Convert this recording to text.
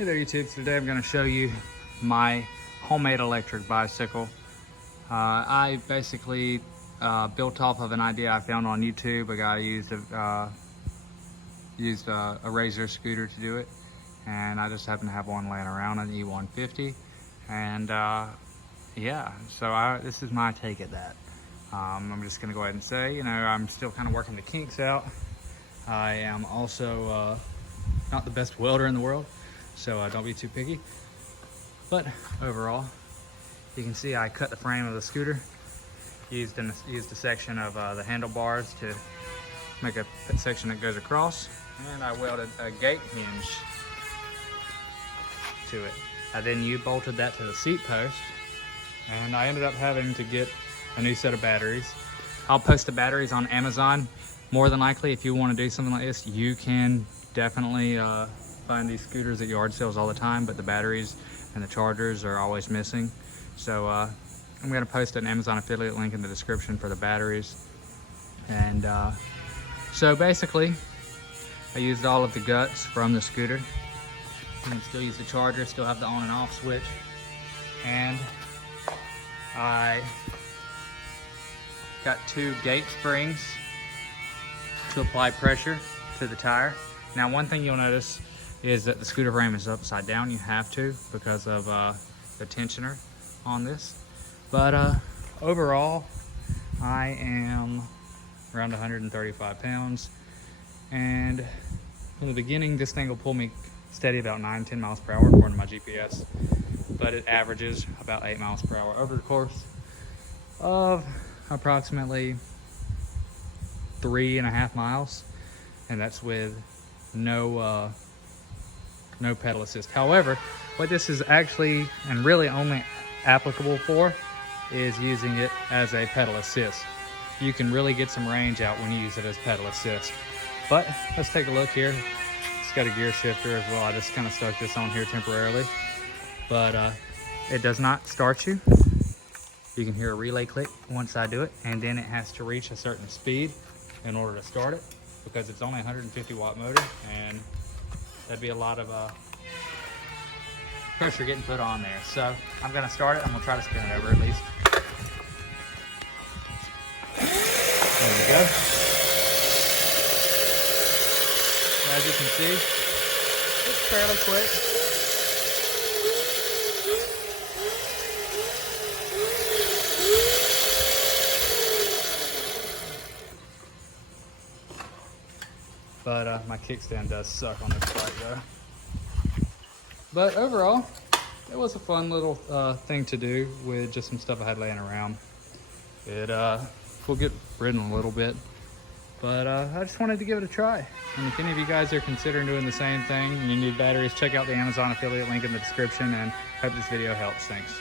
Hey there YouTube, today I'm going to show you my homemade electric bicycle. I basically built off of an idea I found on YouTube. A guy used a Razor scooter to do it, and I just happen to have one laying around, an E150, and yeah, so this is my take at that. I'm just going to go ahead and say, you know, I'm still kind of working the kinks out. I am also not the best welder in the world, so don't be too picky. But overall, you can see I cut the frame of the scooter, used a section of the handlebars to make a section that goes across, and I welded a gate hinge to it. I then U-bolted that to the seat post, and I ended up having to get a new set of batteries. I'll post the batteries on Amazon. More than likely, if you want to do something like this, you can definitely find these scooters at yard sales all the time, but the batteries and the chargers are always missing. So I'm going to post an Amazon affiliate link in the description for the batteries. And so basically, I used all of the guts from the scooter. You can still use the charger, still have the on and off switch. And I got 2 gate springs to apply pressure to the tire. Now, one thing you'll notice is that the scooter frame is upside down. You have to, because of the tensioner on this. But overall, I am around 135 pounds. And from the beginning, this thing will pull me steady about 9-10 miles per hour according to my GPS. But it averages about 8 miles per hour over the course of approximately 3.5 miles. And that's with no pedal assist. However, what this is actually and really only applicable for is using it as a pedal assist. You can really get some range out when you use it as pedal assist. But let's take a look here. It's got a gear shifter as well. I just kind of stuck this on here temporarily, but it does not start you. You can hear a relay click once I do it, and then it has to reach a certain speed in order to start it, because it's only a 150 watt motor, and that'd be a lot of pressure getting put on there. So I'm gonna start it. I'm gonna try to spin it over at least. There we go. As you can see, it's fairly quick. But my kickstand does suck on this bike though. But overall, it was a fun little thing to do with just some stuff I had laying around. It will get ridden a little bit, but I just wanted to give it a try. And if any of you guys are considering doing the same thing and you need batteries, check out the Amazon affiliate link in the description, and hope this video helps. Thanks.